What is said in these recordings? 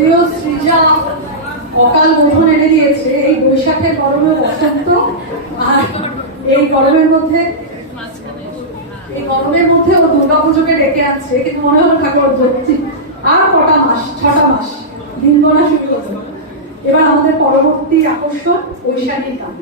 যদিও সৃজা অকাল বোধন এনে দিয়েছে এই বৈশাখের গরমে বসন্ত, আর এই গরমের মধ্যে ও দুর্গাপুজোকে ডেকে আনছে, কিন্তু মনে হলো ঠাকুর ধরছি আর কটা মাস, 6টা মাস দিন গোনা শুরু হতো। এবার আমাদের পরবর্তী আকর্ষণ বৈশাখী গান।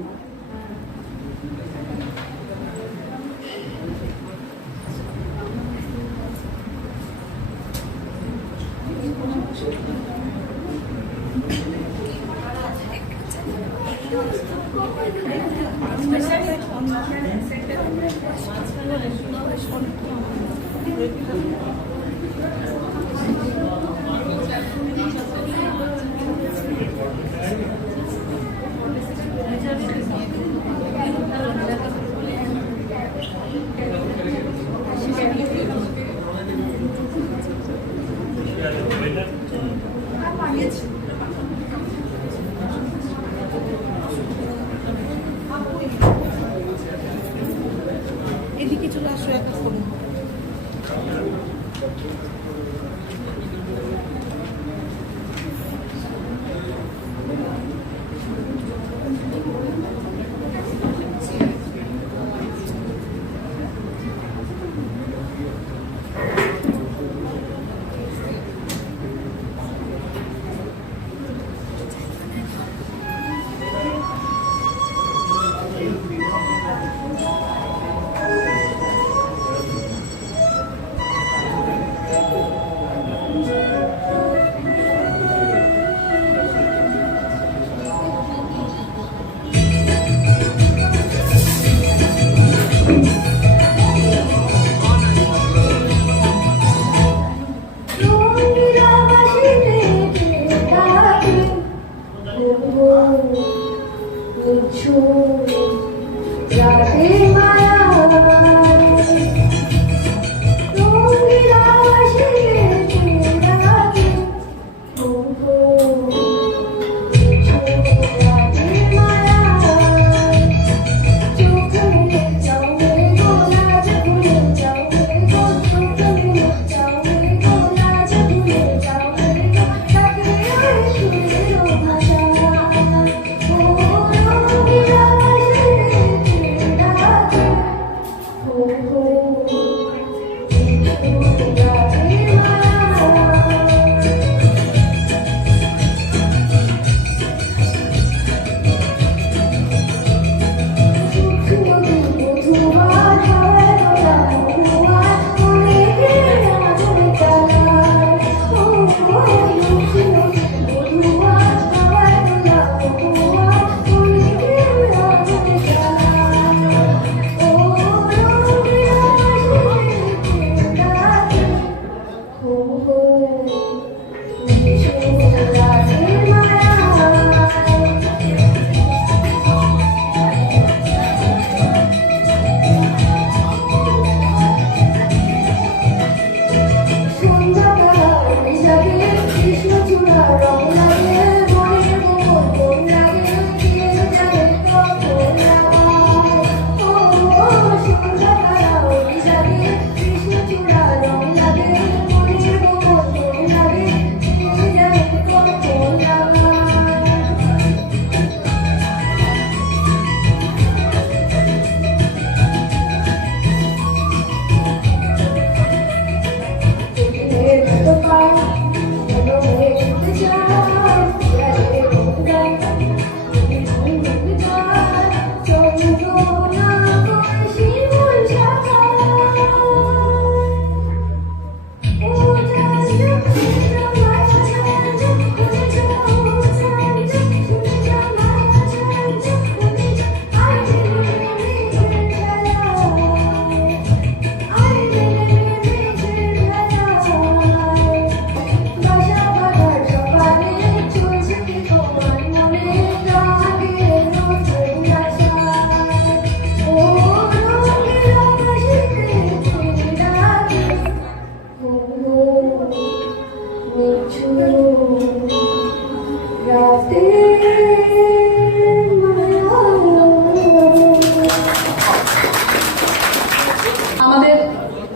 এদিকে চলে আসো একটা করুন।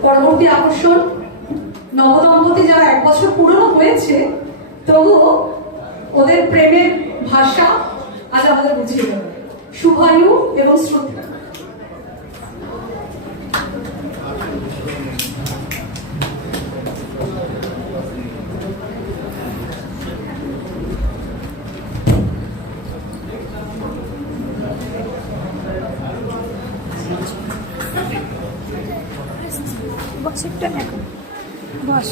পরবর্তী আকর্ষণ নবদম্পতি যারা 1 বছর পুরনো হয়েছে তবুও ওদের প্রেমের ভাষা আজ আমাদের বুঝিয়ে দেবে। শুভায়ু এবং শ্রদ্ধা। বস একটা এখন বস।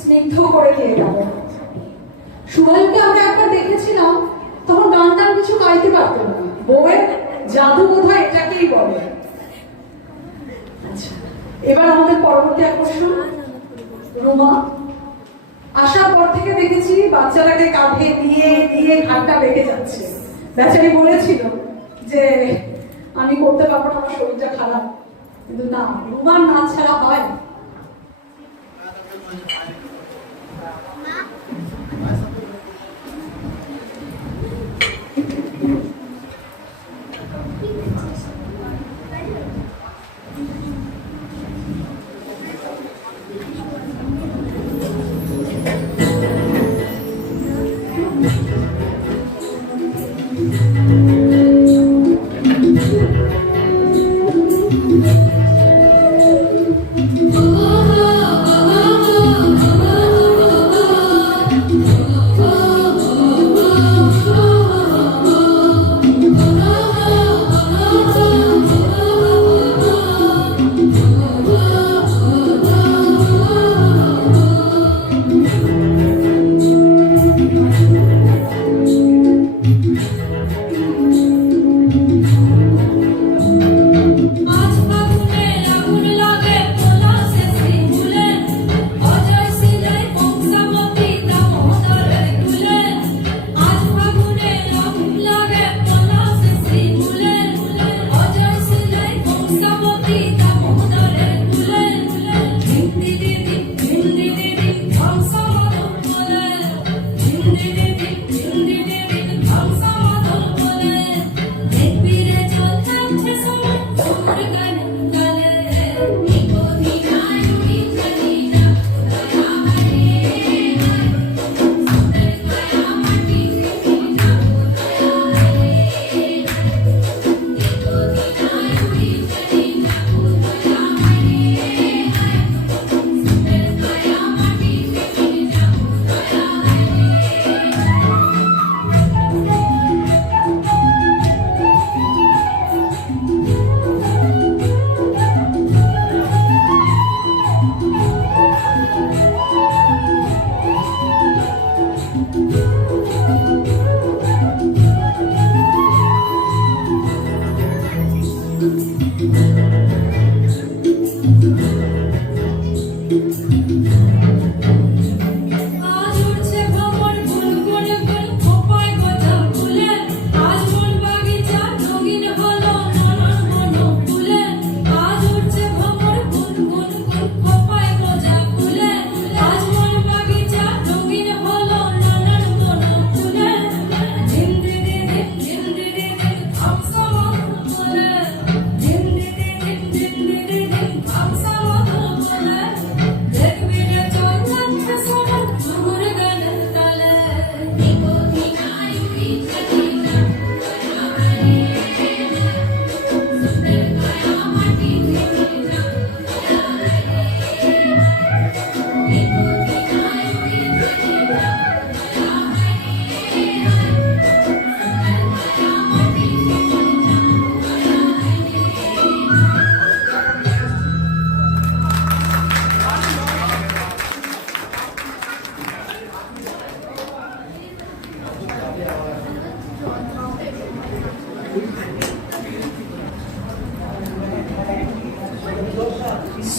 স্নিগ্ধ করে দিয়ে গেল। সুবলকে আমরা একবার দেখেছিলাম, তখন গান টান কিছু গাইতে পারতো না। বউয়ের জাদু বোধহয় এটাকেই বলে। আচ্ছা, এবার আমাদের পরবর্তী আকর্ষণ রুমা। আসার পর থেকে দেখেছি বাচ্চাটাকে কাঁধে নিয়ে নিয়ে ঘাটটা বেঁকে যাচ্ছে। বেচারি বলেছিল যে আমি করতে পারবো না, আমার শরীরটা খারাপ, কিন্তু না, রুমার নাচ ছাড়া হয়।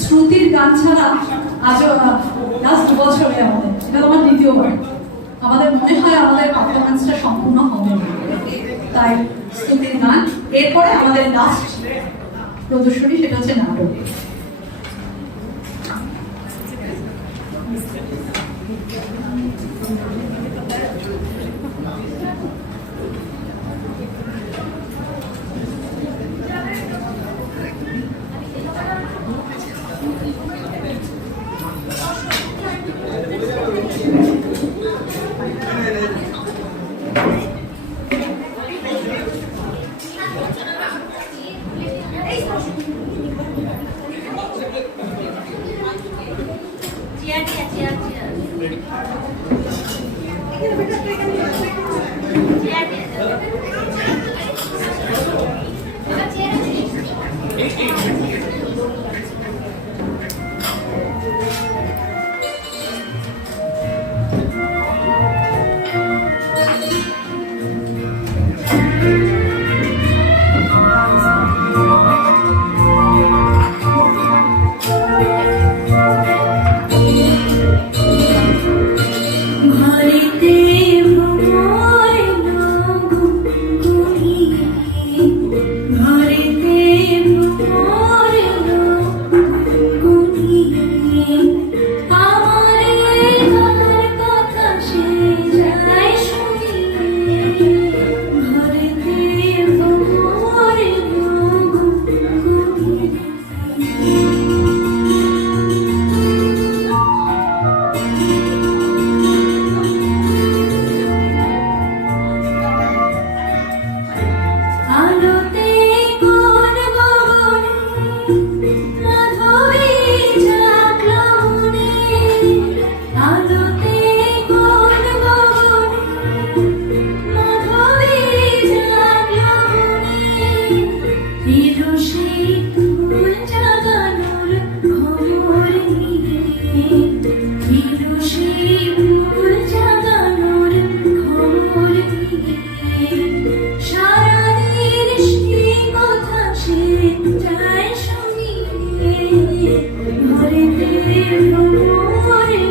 শ্রুতির গান ছাড়া আজও লাস্ট 2 বছরে আমাদের, এটা আমার দ্বিতীয়বার, আমাদের মনে হয় আমাদের পারফরমেন্সটা সম্পূর্ণ হবে না, তাই শ্রুতির গান। এরপরে আমাদের লাস্ট প্রদর্শনী, সেটা হচ্ছে নাটক। ভুল জাগানোর খবর দিয়ে সারাদিন সেই কথা সে যায় শুনিয়ে ঘরেতে ভ্রমরে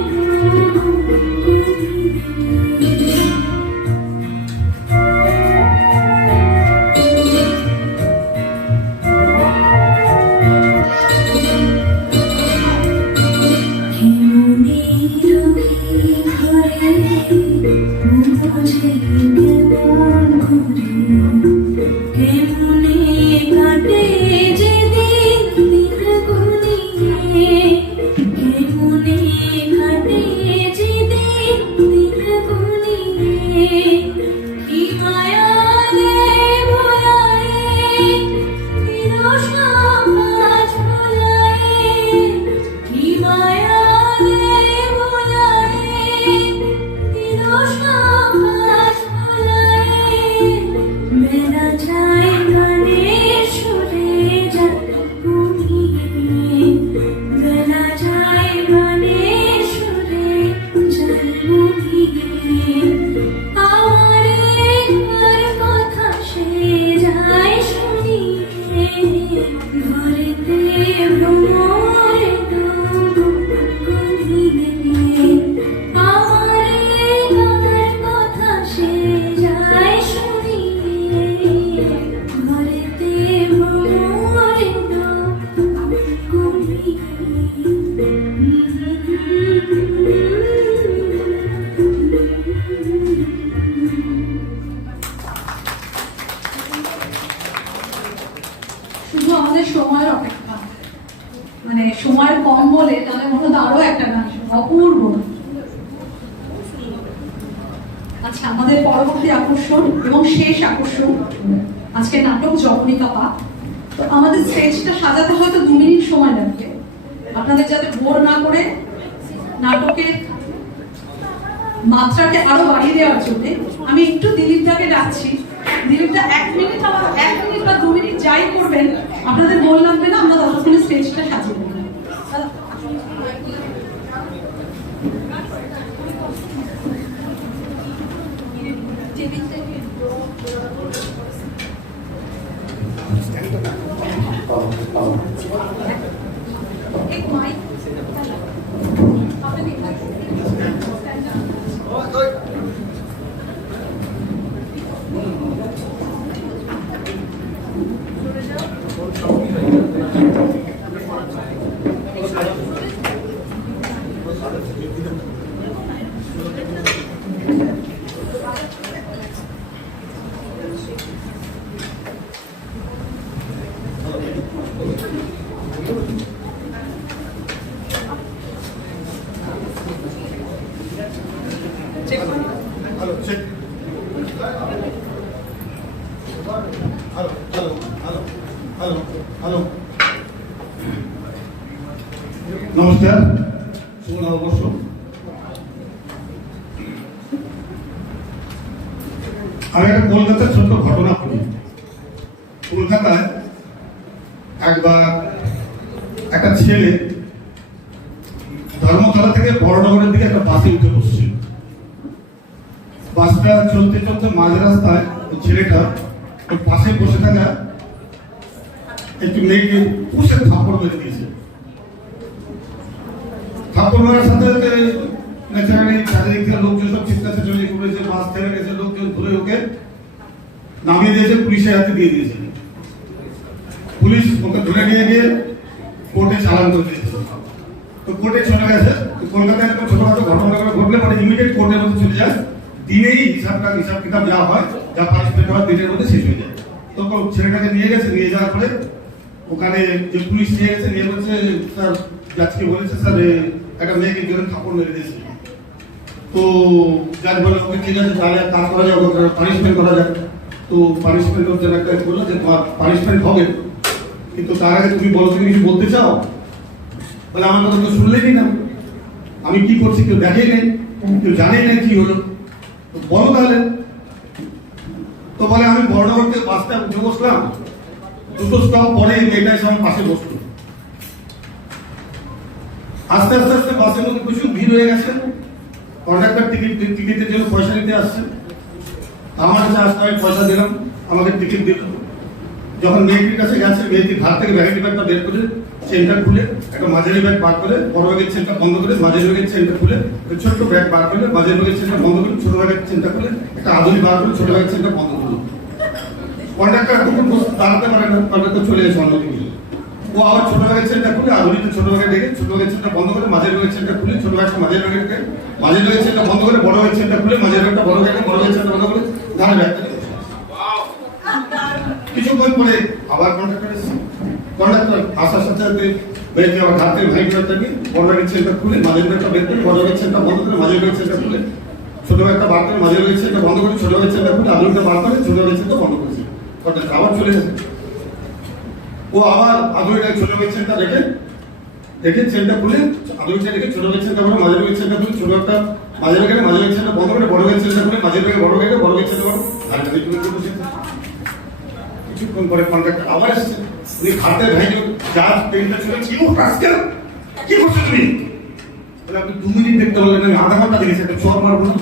শুধু আমাদের সময়ের অপেক্ষা, মানে সময় কম বলে তাদের মনে হতো আরো একটা গান অপূর্ব। আচ্ছা, আমাদের পরবর্তী আকর্ষণ এবং শেষ আকর্ষণ আজকে নাটক জবনিকা পাক। তো আমাদের স্টেজটা সাজাতে হয়তো 2 মিনিট সময় লাগবে, আপনাদের যাতে বোর না করে নাটকের মাত্রাকে আরো বাড়িয়ে দেওয়ার জন্য আমি একটু দিলীপদাকে ডাকছি। দিলীপদা 1 মিনিট আবার 1 মিনিট বা 2 মিনিট যাই করবেন, আপনাদের বল লাগবে না, আমরা ততক্ষণে স্টেজটা সাজিয়ে দেবো। एक mic Hello, check. Hello, hello, hello, hello, hello. নমস্কার, শুভ নববর্ষ। আমি একটা কলকাতার ছোট্ট ঘটনা বলি। কলকাতায় একবার একটা ছেলে ধর্মতলা থেকে বড়নগরের দিকে একটা বাসে উঠে বসছিল। বাসটা চলতে চলতে মাঝ রাস্তায় ছেলেটা ওর পাশে বসে থাকা একটু মেয়েকে পুষে থাপ্পড় মেরে দিয়েছে। থাপ্পড় মারার সাথে সাথে ন্যাচারালি চারিদিক থেকে লোকজন সব চিৎকার চেঁচামেচি করেছে, বাস থেকে গেছে, লোকজন ধরে ওকে নামিয়ে দিয়েছে, পুলিশের হাতে দিয়ে দিয়েছে। পুলিশ ওকে ধরে নিয়ে গিয়ে কোর্টে চালান করে দিয়েছে। তো কোর্টে চলে গেছে। কলকাতায় এরকম ছোটখাটো ঘটনা ঘটলে পরে ইমিডিয়েট কোর্টের মধ্যে চলে যায়, দিনেই হিসাব কিতাব যা হয়, যা পানিশমেন্ট হয় দিনের মধ্যে শেষ হয়ে যায়। তো ছেলেটাকে নিয়ে গেছে, নিয়ে যাওয়ার পরে ওখানে যে পুলিশ নিয়ে গেছে, নিয়ে বলছে স্যার জাজকে বলেছে স্যার একটা মেয়েকে জোরে থাপ্পড় মেরে দিয়েছে। তো জাজ বলে ওকে ঠিক আছে, তাহলে কাজ করা যায়, ওকে পানিশমেন্ট করা যায়। তো পানিশমেন্ট ওর জন্য একটা বললো যে তোমার পানিশমেন্ট হবে, কিন্তু তার আগে তুমি বলো, তুমি কিছু বলতে চাও? বলে আমার কথা তো শুনলেনি না, আমি কি করছি কেউ দেখেই নেই, কেউ জানেই না কি হলো, বলো তাহলে। তো বলে আমি বড়নগর থেকে বাসটা উঠে বসলাম, 2টো স্টপ পরে মেয়েটা এসে আমার পাশে বসলো। আস্তে আস্তে আস্তে বাসের মধ্যে প্রচুর ভিড় হয়ে গেছে। কন্ডাক্টর টিকিটের জন্য পয়সা নিতে আসছে, আমার কাছে আসতে আমি পয়সা দিলাম, আমাকে টিকিট দিল। যখন মেয়েটির কাছে গেছে, মেয়েটি ঘাট থেকে ভ্যানিটি ব্যাগটা বের করে চেনটা খুলে একটা মাঝারি ব্যাগ বার করে, বড় ব্যাগের চেনটা বন্ধ করে, মাঝারি ব্যাগের চেনটা খুলে, ছোট্ট ব্যাগ বার করে, মাঝারি ব্যাগের চেনটা বন্ধ করে, ছোট ব্যাগের চেনটা খুলে, একটা আধুনি বার করে, ছোট ব্যাগের চেনটা বন্ধ করলো। কন্ডাক্টর এখন দাঁড়াতে পারে না, কন্ডাক্টর চলে গেছে অন্যদিকে। ও আবার ছোট ব্যাগের চেনটা খুলে, আধুনিতে ছোট ব্যাগে রেখে, ছোট ব্যাগের চেনটা বন্ধ করে, মাঝারি ব্যাগের চেনটা খুলে, ছোট ব্যাগটা মাঝারি ব্যাগে রেখে, মাঝারি ব্যাগের চেনটা বন্ধ করে, বড় ব্যাগের চেনটা খুলে, মাঝারি ব্যাগটা বড় ব্যাগে, বড় ব্যাগের চেনটা বন্ধ করে, গাড়ি ব্যাগটা নিয়ে বসে আছে। কিছুক্ষণ পরে আবার কন্ডাক্টর এসেছে। কন্ডাক্টর আসার সাথে সাথে মেয়েকে আবার ঘাট থেকে ভাই ব্যাগটা নিয়ে, বড় ব্যাগের চেনটা খুলে, মাঝারি ব্যাগটা বের করে, বড় ব্যাগের চেনটা বন্ধ করে, মাঝারি ব্যাগের চেনটা খুলে, ছোট ব্যাগটা বার করে, মাঝারি ব্যাগের চেনটা বন্ধ করে, ছোট ব্যাগের চেনটা খুলে, আধুনিটা বার করে, ছোট ব্যাগের চেনটা বন্ধ করেছে। কন্ডাক্টর আবার চলে গেছে। ও আবার আধুনিটা ছোট ব্যাগের চেনটা রেখে চেনটা খুলে, আধুনিটা রেখে ছোট ব্যাগের চেনটা বড়, মাঝারি ব্যাগের চেনটা খুলে, ছোট ব্যাগটা মাঝারি ব্যাগের, মাঝারি ব্যাগের চেনটা বন্ধ করে, বড় ব্যাগের চেনটা খুলে, মাঝারি ব্যাগের বড় ব্যাগের, বড় ব্যাগের চেনটা বড়, আর গাড়ি চলে বসে। কিছুক্ষণ পরে কন্ডাক্টর আবার এসেছে। উনি খাটের ভাই যা ট্রেনটা ছিল, কি রাস্কেল, কি করছো তুমি? বলে আপনি 2 মিনিট দেখতে বললেন, আমি আধা ঘন্টা দেখেছি, একটা চোর মারবো না।